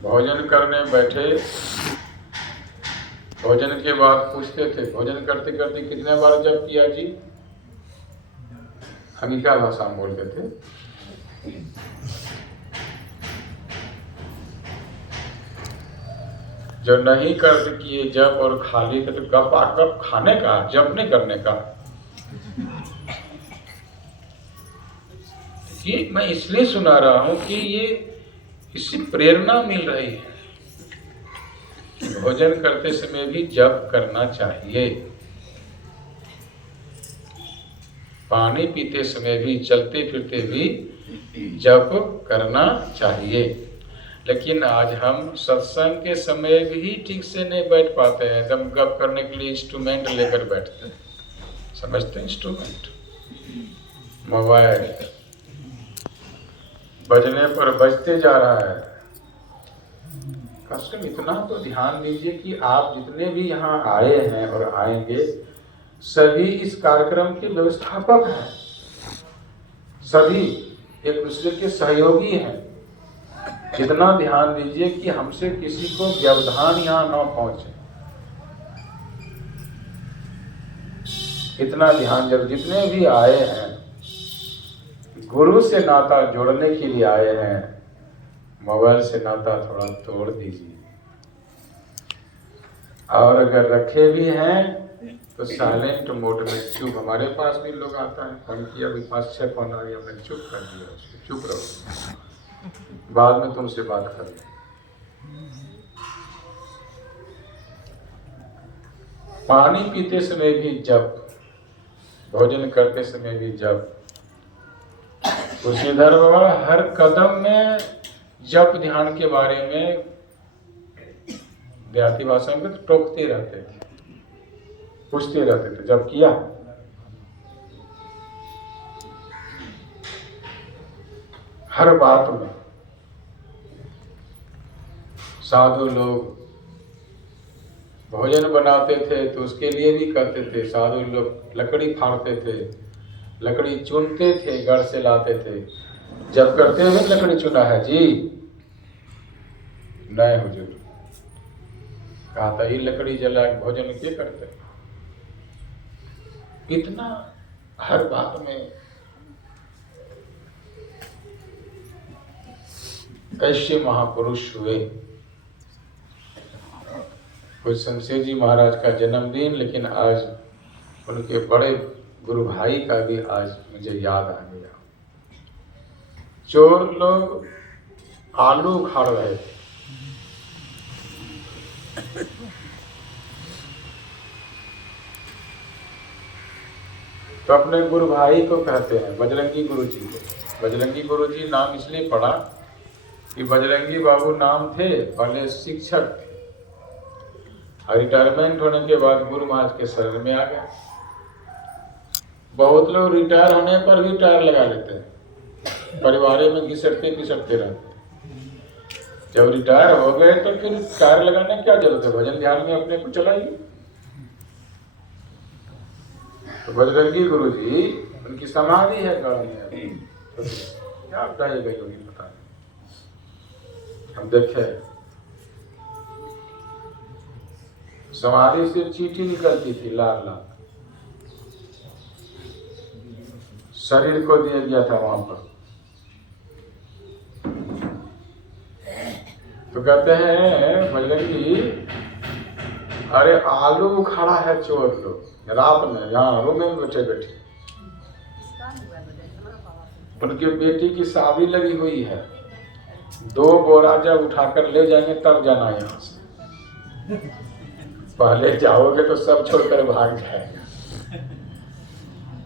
भोजन करने बैठे, भोजन के बाद पूछते थे भोजन करते करते कितने बार जप किया जी? हम क्या भाषा में बोलते थे? जो नहीं कर किए जप और खाली का तो गपा गप खाने का, जप नहीं करने का। ये मैं इसलिए सुना रहा हूं कि ये इससे प्रेरणा मिल रही है। भोजन करते समय भी जप करना चाहिए, पानी पीते समय भी, चलते फिरते भी जप करना चाहिए। लेकिन आज हम सत्संग के समय भी ठीक से नहीं बैठ पाते हैं, एकदम गप करने के लिए इंस्ट्रूमेंट लेकर बैठते हैं। समझते हैं? इंस्ट्रूमेंट, मोबाइल बजने पर बजते जा रहा है। कम से कम इतना तो ध्यान दीजिए कि आप जितने भी यहाँ आए हैं और आएंगे, सभी इस कार्यक्रम के व्यवस्थापक हैं, सभी एक दूसरे के सहयोगी हैं। इतना ध्यान दीजिए कि हमसे किसी को व्यवधान यहाँ न पहुंचे, इतना ध्यान। जब जितने भी आए हैं गुरु से नाता जोड़ने के लिए आए हैं, मोबाइल से नाता थोड़ा तोड़ दीजिए। और अगर रखे भी हैं तो साइलेंट मोड में चुप। हमारे पास भी लोग आता है, फोन किया, अभी 5-6 फोन आ गया, हमने चुप कर दिया उसको, चुप रहो, बाद में तुमसे बात कर लें। पानी पीते समय भी जप, भोजन करते समय भी जप। तुलसीधर बाबा हर कदम में जप ध्यान के बारे में देहाती भाषा में तो टोकते रहते थे, पूछते रहते थे, जब किया। हर बात में साधु लोग भोजन बनाते थे तो उसके लिए भी करते थे। साधु लोग लकड़ी फाड़ते थे, लकड़ी चुनते थे, घर से लाते थे। जब करते हुए लकड़ी चुना है जी? नहीं हुजूर। कहा था ये लकड़ी जला भोजन के करते। इतना हर बात में ऐसे महापुरुष हुए। कुछ शमशेर जी महाराज का जन्मदिन, लेकिन आज उनके बड़े गुरु भाई का भी आज मुझे याद आ गया। चोर लोग आलू उखाड़ रहे थे, तो अपने गुरु भाई को कहते हैं, बजरंगी गुरु जी को। बजरंगी गुरु जी नाम इसलिए पड़ा कि बजरंगी बाबू नाम थे, पहले शिक्षक थे, और रिटायरमेंट होने के बाद गुरु महाराज के शरण में आ गए। बहुत लोग रिटायर होने पर भी टायर लगा लेते हैं, परिवार में घिसटते घिसटते रहते हैं। जब रिटायर हो गए तो फिर टायर लगाने की क्या जरूरत है? भजन ध्यान में अपने को चलाइए। तो बजरंगी गुरु जी, उनकी समाधि है गाँव में, तो क्या बताई गई होगी पता नहीं। हम देखे समाधि से चींटी निकलती थी लाल लाल, शरीर को दिया गया था वहां पर। तो कहते हैं बजरंगी, अरे आलू उखाड़ा है चोर लोग रात में, यहाँ रूम में बैठे बैठे। उनकी बेटी की शादी लगी हुई है, 2 बोरा जब उठाकर ले जाएंगे तब जाना यहाँ से। पहले जाओगे तो सब छोड़कर भाग जाएगा।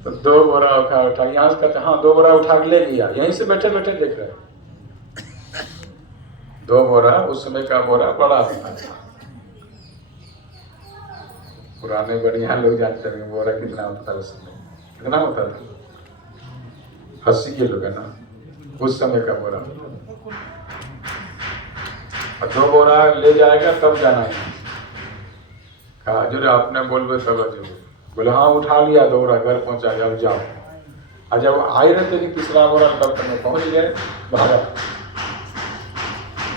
तो 2 बोरा उठा यहाँ से कहते, हाँ 2 बोरा उठा के ले लिया, यहीं से बैठे बैठे देख रहे। 2 बोरा, उस समय का बोरा बड़ा होता था। पुराने बढ़िया लोग जानते हैं बोरा कितना होता था उस समय। कितना होता था? 80 किलो का ना, उस समय का बोरा। और 2 बोरा ले जाएगा तब जाना है। कहा जो आपने बोलबे तब जो बोले, हाँ उठा लिया 2 बोरा, घर पहुंचा, जाओ जाओ। और जब आए रहते कि तीसरा बोरा तब तक पहुंच गए, भागा।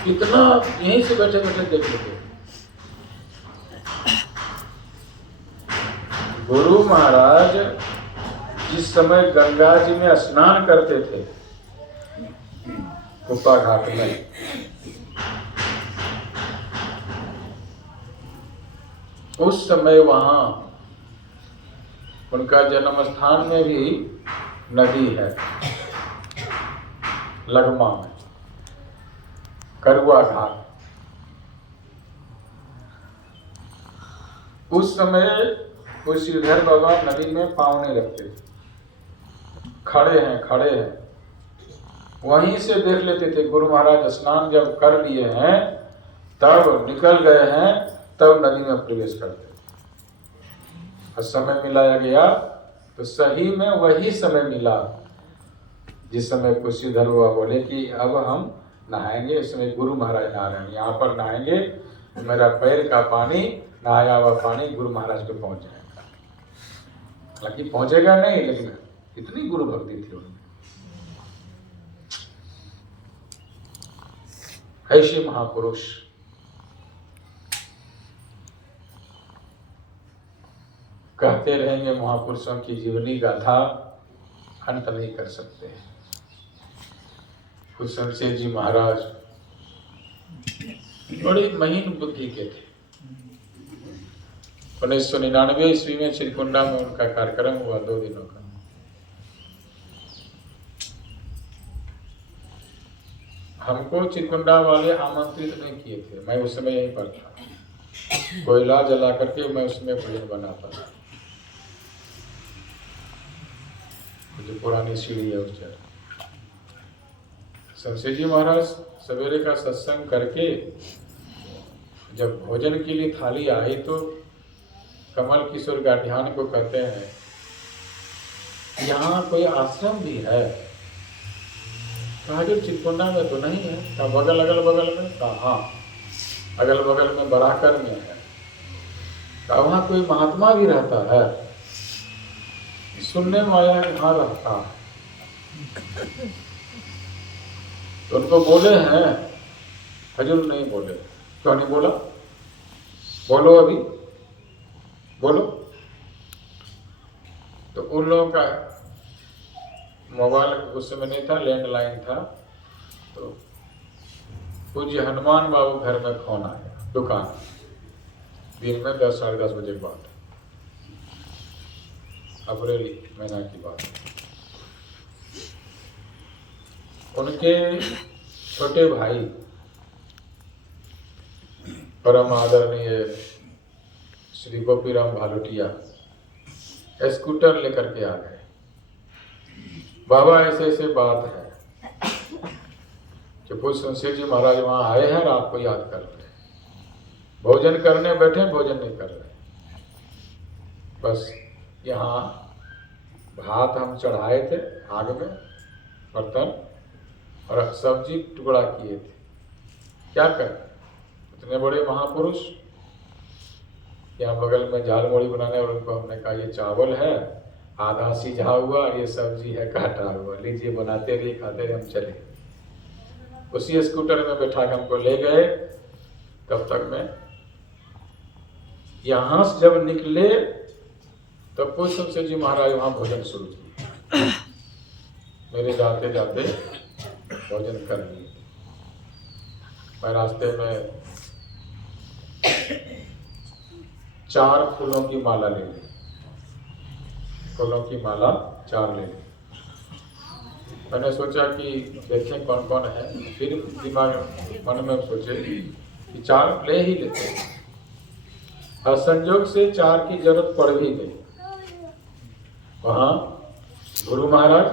कितना यहीं से बैठे बैठे देख लेते। गुरु महाराज जिस समय गंगा जी में स्नान करते थे कुप्पा घाट में, उस समय वहां उनका जन्म स्थान में भी नदी है, लगमा में करुआ घाट। उस समय कोई श्रीधर बाबा नदी में पाँव नहीं रखते थे, खड़े हैं वहीं से देख लेते थे। गुरु महाराज स्नान जब कर लिए हैं, तब निकल गए हैं, तब नदी में प्रवेश करते। और समय मिलाया गया तो सही में वही समय मिला जिस समय कुछ श्रीधर बाबा बोले कि अब हम नहाएंगे। इस समय गुरु महाराज नहा रहे हैं, यहाँ पर नहाएंगे तो मेरा पैर का पानी, नहाया हुआ पानी गुरु महाराज को पहुंच जाएगा। हालांकि पहुंचेगा नहीं, लेकिन इतनी गुरु भक्ति थी उनमें। ऐसे महापुरुष कहते रहेंगे, महापुरुषों की जीवनी गाथा अंत नहीं कर सकते। कुछ शमशेर जी महाराज बड़ी महीन बुद्धि के थे। 1999 ईस्वी में चिरकुंडा में उनका कार्यक्रम हुआ 2 दिनों का। हमको चिरकुंडा वाले आमंत्रित नहीं किए थे, मैं उस समय यहीं पर था। कोयला जला करके मैं उसमें भोजन बनाता था, जो पुरानी सीढ़ी है उस जगह। शमशेर जी महाराज सवेरे का सत्संग करके जब भोजन के लिए थाली आई तो कमल किशोर गाठियान को कहते हैं, यहाँ कोई आश्रम भी है? कहा जो चिरकुंडा में तो नहीं है। कहा बगल अगल बगल में? कहा हाँ, अगल बगल में बराकर में है। कहा वहाँ कोई महात्मा भी रहता है? सुनने में आया कहाँ रहता। तो उनको बोले हैं, हजूर नहीं बोले। क्यों नहीं बोला? बोलो अभी, बोलो। तो उन लोगों का मोबाइल उस समय नहीं था, लैंडलाइन था। तो पूज्य हनुमान बाबू घर में फोन आया, दुकान, दिन में 10 साढ़े 10 बजे के बाद, अप्रैल महीना की बात। उनके छोटे भाई परम आदरणीय श्री गोपीराम भालुटिया स्कूटर लेकर के आ गए। बाबा ऐसे ऐसे बात है कि पूज्य शमशेर जी महाराज वहां आए हैं और आपको याद कर रहे हैं। भोजन करने बैठे, भोजन नहीं कर रहे। बस यहाँ भात हम चढ़ाए थे आग में, बर्तन, और सब्जी टुकड़ा किए थे। क्या करें, इतने बड़े महापुरुष, यहाँ बगल में झाल मुड़ी बनाने, और उनको हमने कहा ये चावल है, आधा सीझा हुआ, ये सब्जी है काटा हुआ, लीजिए बनाते रहिए, खाते रहे, हम चले। उसी स्कूटर में बैठा के हमको ले गए। तब तक में यहाँ से जब निकले तब पूज्य शमशेर जी महाराज वहाँ भोजन शुरू किए। मेरे जाते जाते भोजन कर लिए। मैं रास्ते में 4 फूलों की माला ले ली, फूलों की माला 4 ले ली। मैंने सोचा कि देखें कौन कौन है। फिर दिमाग मन में सोचे कि 4 ले ही लेते हैं। और संयोग से 4 की जरूरत पड़ भी गई। वहाँ गुरु महाराज